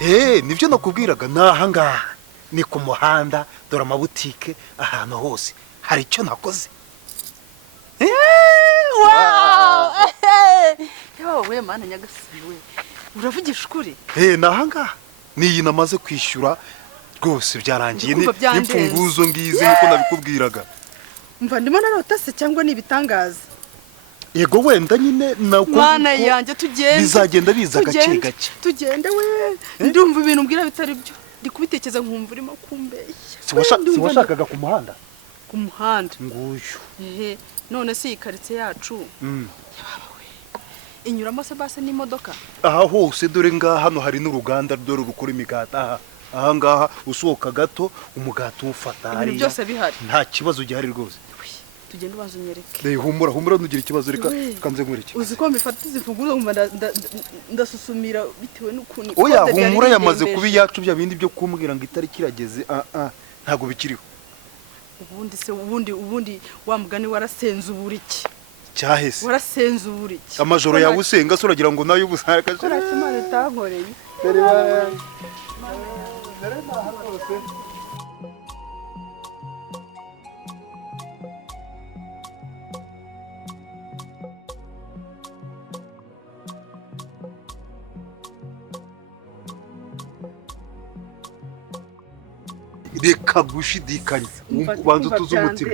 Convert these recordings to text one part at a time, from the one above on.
nibyo nakubwiraga nahangaha ni ku muhanda dore amabutike ahantu hose hari icyo nakoze. Wow! Yawe mana nyagasani we. Uravugisha ukuri? Nahangaha niyi namaze kwishyura rwose byarangiye n'imfunguzo ngize niko nabikubwiraga. Mva ndimo narota se cyangwa ni ibitangaza? Yego wenda nyine nakoze. Mana yanjye tugende. Bizagenda biza gake gake. Tugende we. Ndumva ibintu mbwira bitari byo. Ndi kubitekeza nkumva urimo kumbeshya. Siwashakaga ku muhanda. Ku muhanda. Nguyu. None si ikaritse yacu. Inyuramo se base n'imodoka. Aha hose dore ngaha hano hari n'uruganda dore rukora imigata. Aha ngaha usohoka gato umugati ufata hari. Ibintu byose bihari. Nta kibazo gihari rwose. Tugende ubanza unyereke. Humura nugira ikibazo reka kanze nkwereke. Uzi ko mbifata izifunguro umva ndasusumira bitewe n'ukuntu. Oya humura yamaze kubi yacu bya bindi byo kumbwira ngo itari kirageze ntago bikiriho. Ubundi wa mugani warasenze uburiki. Cyahese. Warasenze uburiki. Amajoro yawe usenga suragira ngo nayo ubusaraka. Imana itankoreye. Reka gushidikanya ubanza tuze umutima.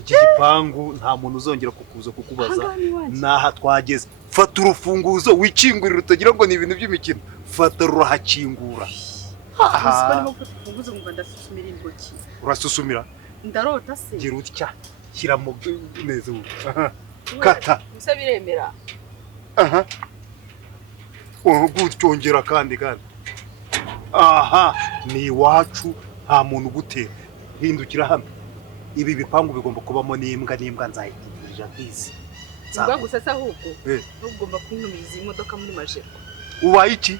Iki gipangu nta muntu uzongera kukuza kukubaza naha twageze. Fata urufunguzo wikingurira utagira ngo ni ibintu by'imikino. Fata rurahakingura. Urasusumira? Ndarota se. Gira utya shyira mu neza ubu. Kata. Musa biremera. Gutongera kandi. Ni iwacu nta muntu gutera. Hindukira hano. Ibi bipangu bigomba kubamo n'imbwa nzayigirira kwizi. Ngwa gusasa ahubwo. Ugomba kuntumiriza imodoka muri majeko. Ubaye iki?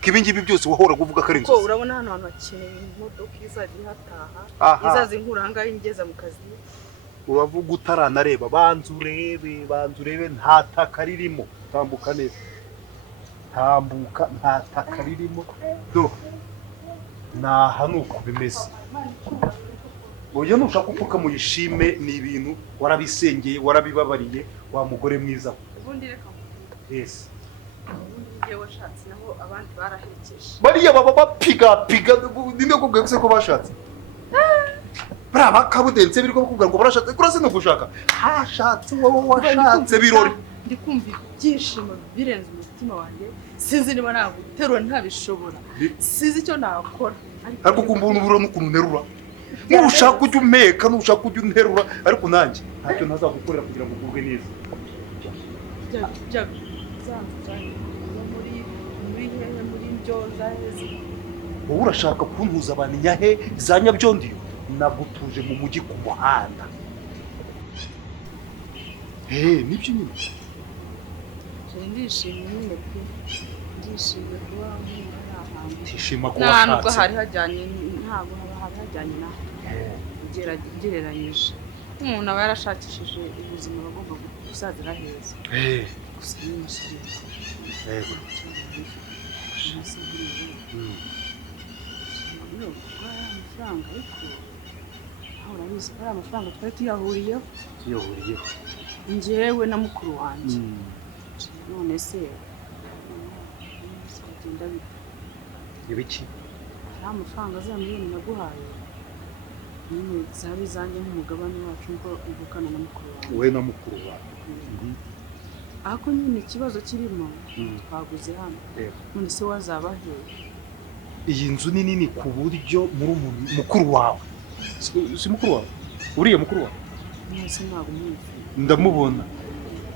Kibingibi byose wahora kuvuga kare inzozi. Ko urabona hano abantu bakeneye imodoka izaje hataha. Izaze inkura hanga ingeza mu kazi. Uravuga utaranareba banzu urebe nta taka ririmo. Tambuka neza. Tambuka nta taka ririmo. Do. Hano uko bimeze. Oya nushaka upfuka mu yishime ni ibintu warabisengeye warabibabariye wa mugore mwiza. Ubundi reka. Yes. Yewe washatse naho abandi baraherekeje. Bariya baba bapiga ninde kubwese ko bashatse. Brava kabudense biriko bakubwira ngo barashatse kurase no gushaka. Hashatse wowe washatse birori. Ndi kumva byishimo birenze umutima wanjye. Sinzi niba naguterura ntabishobora. Sinzi icyo nakora. Ariko kumbona uburo n'ukuntu nerura. Nushaka ujya umeka nushaka ujya unterura ariko nanjye ntacyo ntazagukorera kugira ngo ugubwe neza. Muri byoza heza. Wowe urashaka kuntuza abantu nyahe za nyabyondi nagutuje mu mujyi ku muhanda. Nibyo nyine. Ndishimye nyine pe. Ndishimye kuba ahantu. Tishima ko washatse. Ntabwo hari hajyanye ntabwo hari hajyanye na. Gereranyije. Umuntu aba yarashakishije ubuzima bagomba gusazira heza. Gusa n'umusirimu. Amafaranga ariko aho urabizi ko ari amafaranga twari tuyahuriyeho. Njyewe na mukuru wanjye. None se bigenda bite? Ibiki? Ari amafaranga za miliyoni naguhaye. Nyine zabi zanjye nk'umugabane wacu ngo uvukana na mukuru wawe. We na mukuru wawe. Ako nyine ikibazo kirimo twaguze hano. None se wazaba he? Iyi nzu ni nini ku buryo muri mukuru wawe. Si mukuru wawe? Uriye mukuru wawe? Nese ntabwo muzi. Ndamubona.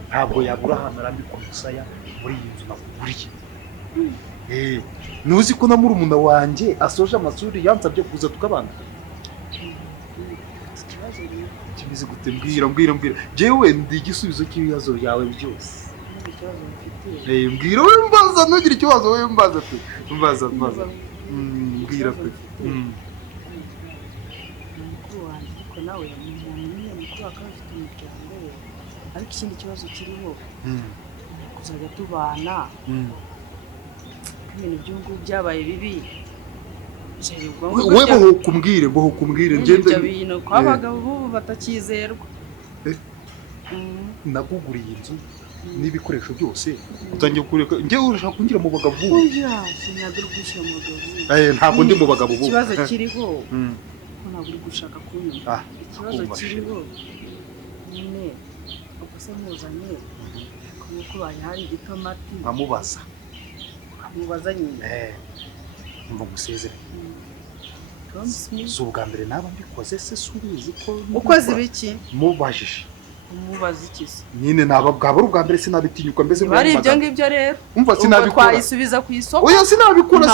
Ntabwo yabura hano arambika umusaya muri iyi nzu nakuguriye. Nuzi ko na murumuna wanjye asoje amashuri yansabye kuza tukabana. Kibize gute mbwira. Jewe ndi igisubizo cy'ibibazo byawe byose. Mbwira we mbaza ntugire ikibazo we mbaza pe. Mbaza. Mbwira pe. Mukuru wanjye ko nawe mukuru akafite umuryango we. Ariko ikindi kibazo kiriho. Kuzajya tubana. ibintu by'ubu byabaye bibi wewe bohukumbwire ngende ibyo bintu kwabagabo bubu batakizerwa naguguriye inzu n'ibikoresho byose utangiye kureka njye urashaka kungira mu bagabo bubu sinagura gushyira mu bagabo ntabwo ndi mu bagabo bubu ikibazo kiriho ko ntabwo uri gushaka kunyuma ikibazo kiriho nyine ubuse muzanye kuko bayari igitomati nkamubaza nyine mba musezere si ubwa mbere naba mbikoze se subizi ko ukoze ibiki mubajije umubaza iki se nyine naba bwaba ubwa mbere sinabitinyuka mbese bari ibyo ngibyo rero umva sinabikora twayisubiza ku isoko oya sinabikora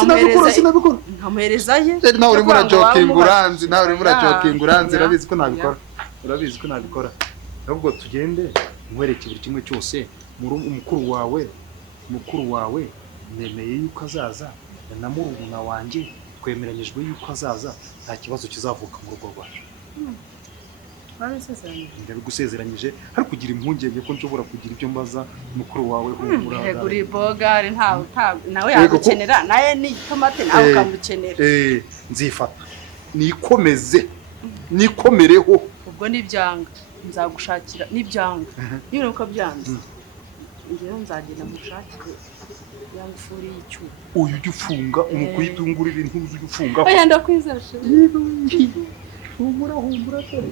nkamuhereza ye nawe uri muri joking uranzi urabizi ko nabikora ahubwo tugende nkwereke buri kimwe cyose mukuru wawe nemeye yuko azaza na murumuna wanjye twemeranyijwe yuko azaza nta kibazo kizavuka mu rugo rwacu ndabigusezeranyije hari kugira impungenge ko nshobora kugira ibyo mbaza mukuru wawe uri bogari nawe yagukenera naye ni tomate nawe ukamukenera nzifata nikomereho ubwo nibyanga nzagushakira nibyanga niba uko byanze ngewe nzagenda mushakire yangufuri y'icyuma uyu ujya ufunga umukuyitungurira intuzi ujya ufunga oya ndakwizera humura dore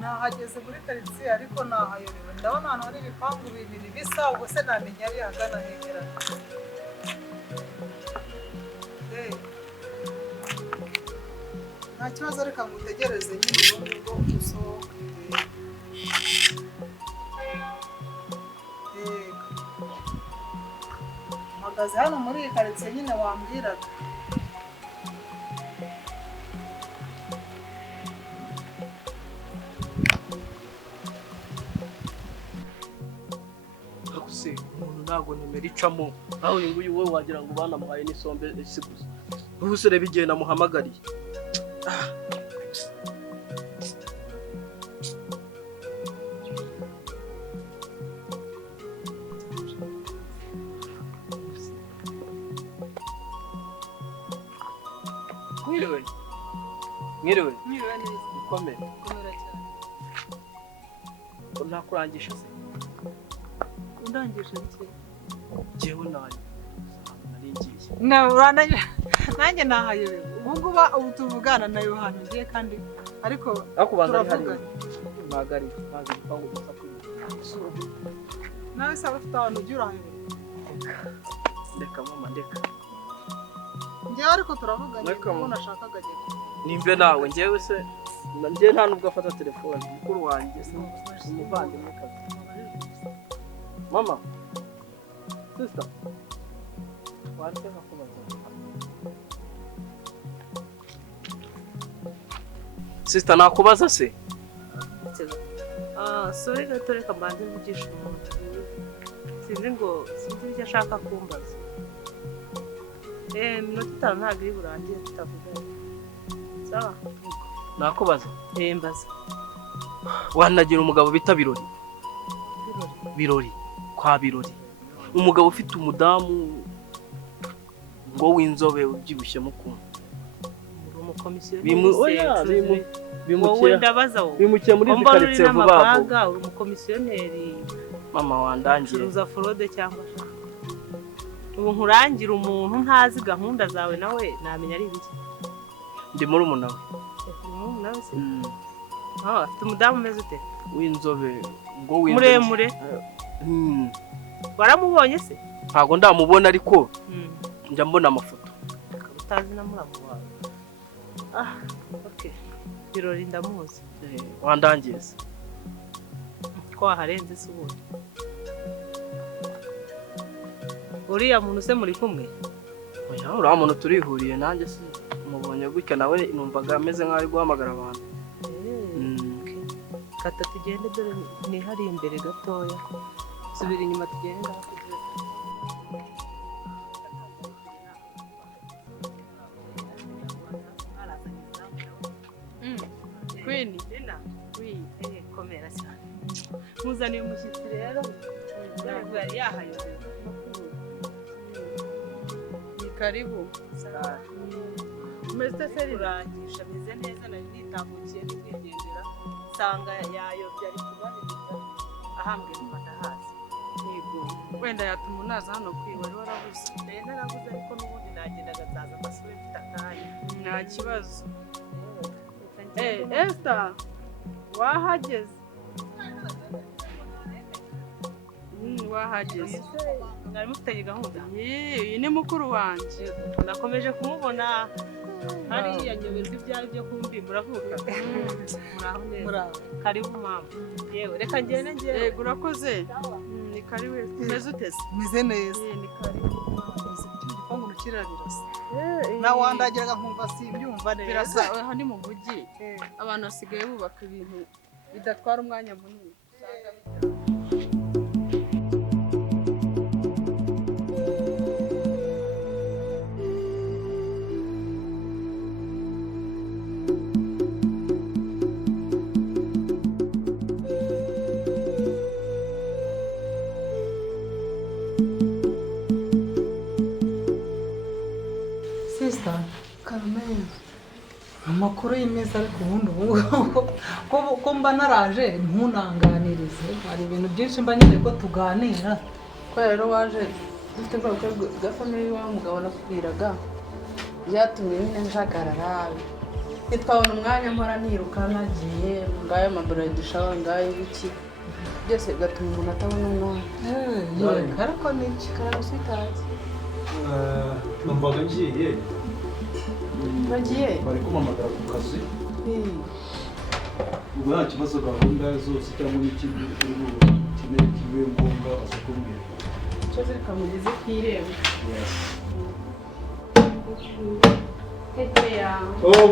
nahageze muri karitsiye ariko nahayobewe ndabona ahantu hari ibipangu bibiri bisa ubwo se namenya ari hagana hegera nta kibazo reka ngutegereze nyine ubundi bwo gusohoka mpagaze hano muri iyi karitsiye nyine wambwiraga ntago nimero icamo aho uyu nguyu wowe wagira ngo banamuhaye n'isombe isi gusa ubu se reba igihe namuhamagariye mwiriwe ukomeye ntakurangisha se ndangije iki jewe nayo nanjye nahayobewe ubu ubu tuvugana na Yohana ngiye kandi ariko turavugana magari igipangu gusa kuri nawe saba ufite ahantu ujya urahayobewe ndeka mama ndeka ngewe ariko turavugana kuko nashakaga genda nimbe nawe ngewe se njye nta nubwo afata telefone mukuru wanjye umuvandimwe kazi mama sister wareke nkakubaza sister nakubaza se sorry gato reka mbanze mvugisha umuntu sinzi icyo ashaka kumbaza minota itanu ntabwo iri burangire tutavuganye sawa nakubaza mbaza wanagira umugabo bita Biroli kwa Biroli umugabo ufite umudamu ngo w'inzobe ubyibushye mukuru umukomisiyoneri wowe ndabaza wowe bimukiye muri izi karitsiye vuba vuba uri umukomisiyoneri mama wandangiye ucuruza fraude cyangwa ubu nkurangira umuntu ntazi gahunda zawe nawe namenya ari ibiki ndi muri umunawe afite umudamu umeze ute w'inzobe ngo w'inzobe muremure waramubonye se ntago ndamubona ariko njya mbona amafoto utazi na muramu wawe okay Biroli ndamuzi wandangiza ko waharenze se ubundi uriya muntu se muri kumwe oya uriya muntu turihuriye nanjye se mubonye gutya nawe numvaga ameze nk'aho ari guhamagara abantu kata tugende dore ni hari imbere gatoya subira inyuma tugende Queen Lina komera cyane muzaniye umushyitsi rero yari yahayoze ni karibu umeze se rirangisha meze neza nari nitambukiye n'ikwigendera sanga yayobye ari kubaririza ahambwe mfata hasi yego wenda yatuma unaza hano kwiba wari warabuze narabuze ariko n'ubundi nagendaga nzaza amasura mfite akanya nta kibazo Esther wahageze wahageze mwari mufitanye gahunda iyi ni mukuru wanjye nakomeje kumubona hariya nyoberwa ibyari byo kumbi muravuka muraho neza karibu mama yewe reka ngende yego urakoze ni karibu umeze utese meze neza ni karibu igipangu kirabirasa na wandagiraga nkumva simbyumva neza birasa aha ni mu mujyi abantu basigaye bubaka ibintu bidatwara umwanya munini amakuru y'imeza ariko ubundi ko mba naraje ntunanganirize hari ibintu byinshi mba nyine ko tuganira ko rero waje dufite ubwoko bwa family wa mugabo nakubwiraga byatumye nyine njagarara ntitwabona umwanya mpora niruka nagiye ngayo amabiro dushawa ngayo ibiki byose bigatuma umuntu atabona umwanya ariko n'iki karabusitazi numvaga ngiye bagiye bari kumamagara ku kazi ubwo nta kibazo gahunda zose cyangwa n'ikindi uri bukeneye kibe ngombwa aza kumbwira cyose kamugeze kwirembo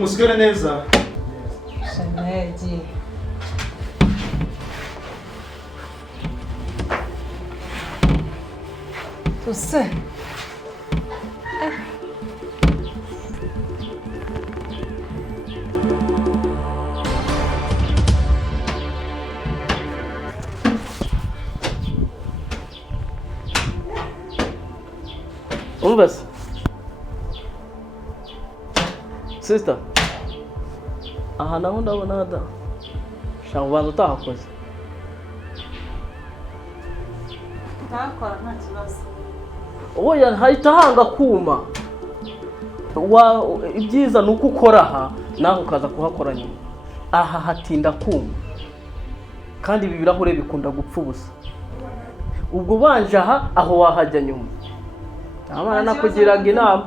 musigare neza Jeanette tuse Umvase sister aha naho ndabona hada shaka ubanza utahakoze ntakora nta kibazo oya hahita hanga kuma ibyiza ni uko ukora aha naho ukaza kuhakora nyuma aha hatinda kuma kandi ibi birahure bikunda gupfa ubusa ubwo ubanje aha aho wahajya nyuma amana nakugiraga inama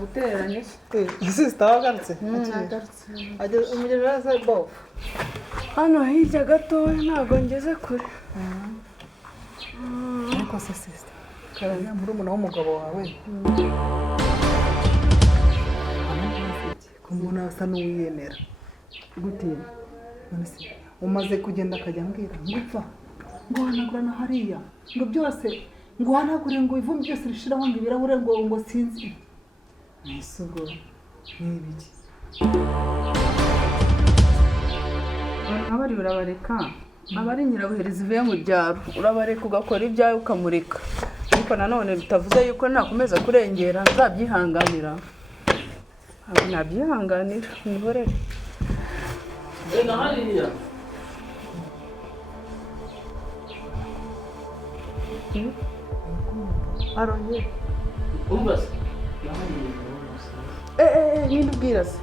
gutereranya sister wagarutse ageze umugezi wese bof hano hirya gatoya ntabwo ngeze kure ariko se sister karanya murumuna w'umugabo wawe kumbona asa n'uwiyemera gute none se umaze kugenda akajya ambwira ngo upfa ngo hanagura na hariya ngo byose ngo hanagure ngo ivumbi byose rishiraho ngo ibirahure ngo sinzi isugo n'ibiki abari urabareka abari nyirabuhereza ivuye mu byaro urabareka ugakora ibyawe ukamurika ariko nanone bitavuze yuko nakomeza kurengera nzabyihanganira nabyihanganira nihorere Genda hariya. arongera Umva se. nyine ubwira se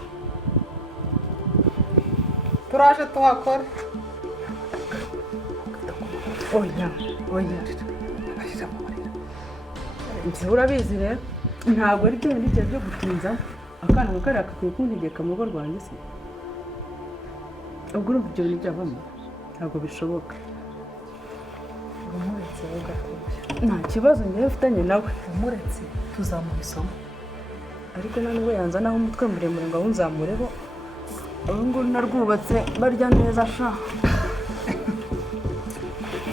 turaje tuhakora oya ibyo urabizi rero ntabwo ari byo bindi byo gutinza akana ngo kariya kakwiye kuntegeka mu rugo rwanjye se ubwo urumva ibyo bintu byavamo ntabwo bishoboka umuretse ugatuye nta kibazo ngewe ufitanye nawe umuretse tuzamuha isomo ariko nubwo yanza naho umutwe muremure ngo awunzamureho uru nguru narwubatse barya neza sha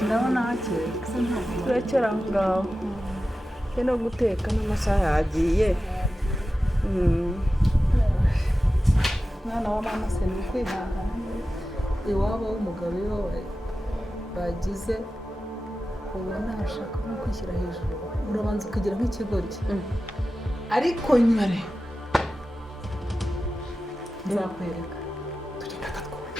ndabona hakeye turekera aho ngaho no guteka n'amasaha yagiye mwana wa mama se ni kwihangana iwabo w'umugabo iyo bagize ubona ashaka no kwishyira hejuru urabanza ukagira nk'ikigoryi ariko nyare nzakwereka tugenda tatwumva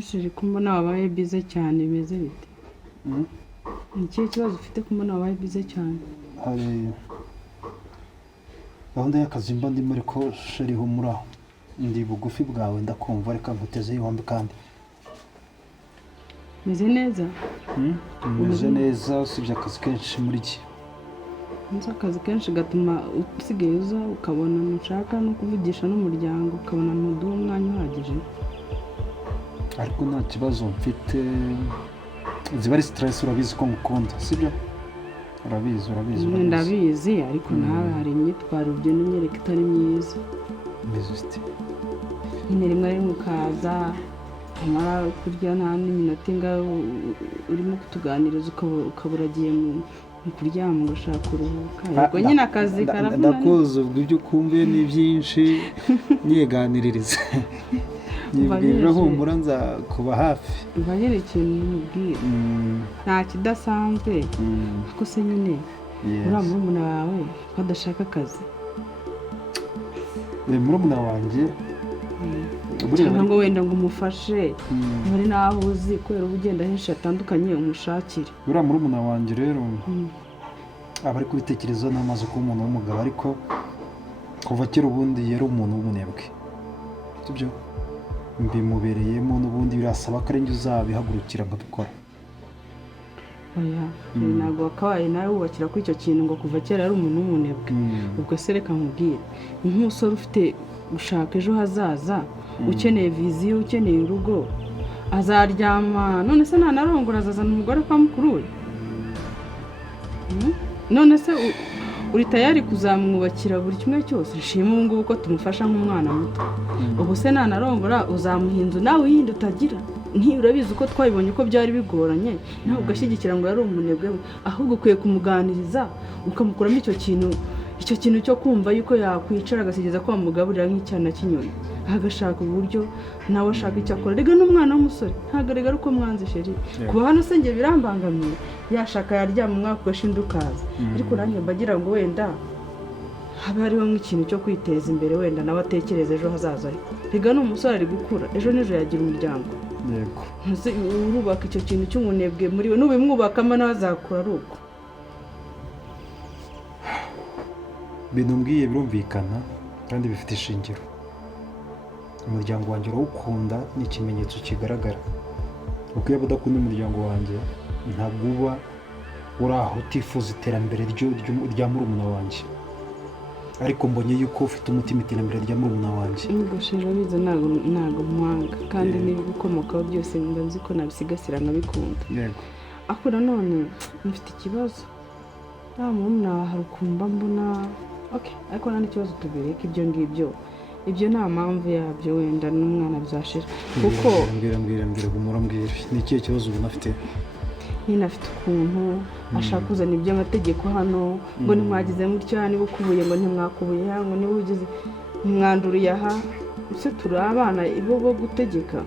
shiri kumbona wabaye bize cyane bimeze bite ni ikihe kibazo ufite kumbona wabaye bize cyane hari gahunda y'akazi mba ndimo ariko sheri humura ndi bugufi bwawe ndakumva reka nkuteze yombi kandi meze neza meze neza usibye akazi kenshi muri iki nzi akazi kenshi gatuma usigaye uza ukabona mushaka no kuvugisha n'umuryango ukabona muduha umwanya uhagije ariko nta kibazo mfite ziba ari stress urabizi ko ngukunda sibyo urabizi ndabizi ariko nawe hari imyitwarire ugenda unyereka itari myiza biziste nyine rimwe rimwe ukaza amara kurya nta n'iminota ingahe urimo kutuganiriza ukaba uragiye mu kuryama ugashaka kuruhuka ariko nyine akazi karavuna ndakuzi ubwo ibyo ukumbuye ni byinshi nyiganiririza nyibwira humura nza kuba hafi mva nyine ikintu mubwira nta kidasanzwe ariko se nyine uriya murumuna wawe ko adashaka akazi murumuna wanjye cyangwa ngo wenda ngo umufashe muri naho uzi kubera uba ugenda henshi hatandukanye umushakire uriya murumuna wanjye rero aba ari kubitekerezaho n'amaze kuba umuntu w'umugabo ariko kuva kera ubundi yari umuntu w'umunebwe sibyo mbimubereyemo n'ubundi birasaba ko ari njye uzabihagurukira nkabikora oya ntabwo wakabaye nawe wubakira kuri icyo kintu ngo kuva kera ari umuntu w'umunebwe ubwo se reka nkubwire nk'umusore ufite gushaka ejo hazaza ukeneye viziyo ukeneye urugo azaryama none se ntanarongora azazana umugore kwa mukuru we none se uri tayari kuzamwubakira buri kimwe cyose shima ubu ngubu ko tumufasha nk'umwana muto ubu se ntanarongora uzamuha inzu nawe yindi utagira urabizi uko twabibonye uko byari bigoranye nawe ugashyigikira ngo yari umunebwe we ahubwo ukwiye kumuganiriza ukamukuramo icyo kintu cyo kumva yuko yakwicara agasigeza ko wamugaburira nk'icyana cy'inyoni agashaka uburyo nawe ashaka icyo akora rega n'umwana w'umusore ntabwo rega ari uko mwanze sheri kuba hano se njye birambangamiye yashaka yaryama umwaka ugashinda ukaza ariko nanjye mbagira ngo wenda habe hariho nk'ikintu cyo kwiteza imbere wenda nawe atekereza ejo hazaza rega n'umusore ari gukura ejo n'ejo yagira umuryango yego urubaka icyo kintu cy'umunebwe muri we n'ubimwubakamo nawe azakura ari uko binumbwiye birumvikana kandi bifite ishingiro umuryango wanjye urawukunda ni ikimenyetso kigaragara uko yaba udakunda umuryango wanjye ntabwo uba uri aho utifuza iterambere rya murumuna wanjye, ariko mbonye yuko ufite umutima iterambere rya murumuna wanjye. Ngushinga biza ntago mwanga kandi n'ibikomokaho byose nzi ko nabisigasira nkabikunda. Yego. Ako nanone mfite ikibazo. Murumuna hari ukumva mbona ariko nta n'ikibazo tubireka ibyo ngibyo. Ibyo nta mpamvu yabyo wenda n'umwana bizashira. Kuko mbwira humura mbwira. Ni ikihe kibazo ubona afite? Nyine afite ukuntu ashaka kuzana iby'amategeko hano ngo ntimwagize mutyo niba ukubuye ngo ntimwakubuye ngo niba ugize ntimwanduriye aha. Ese turi abana bo gutegeka.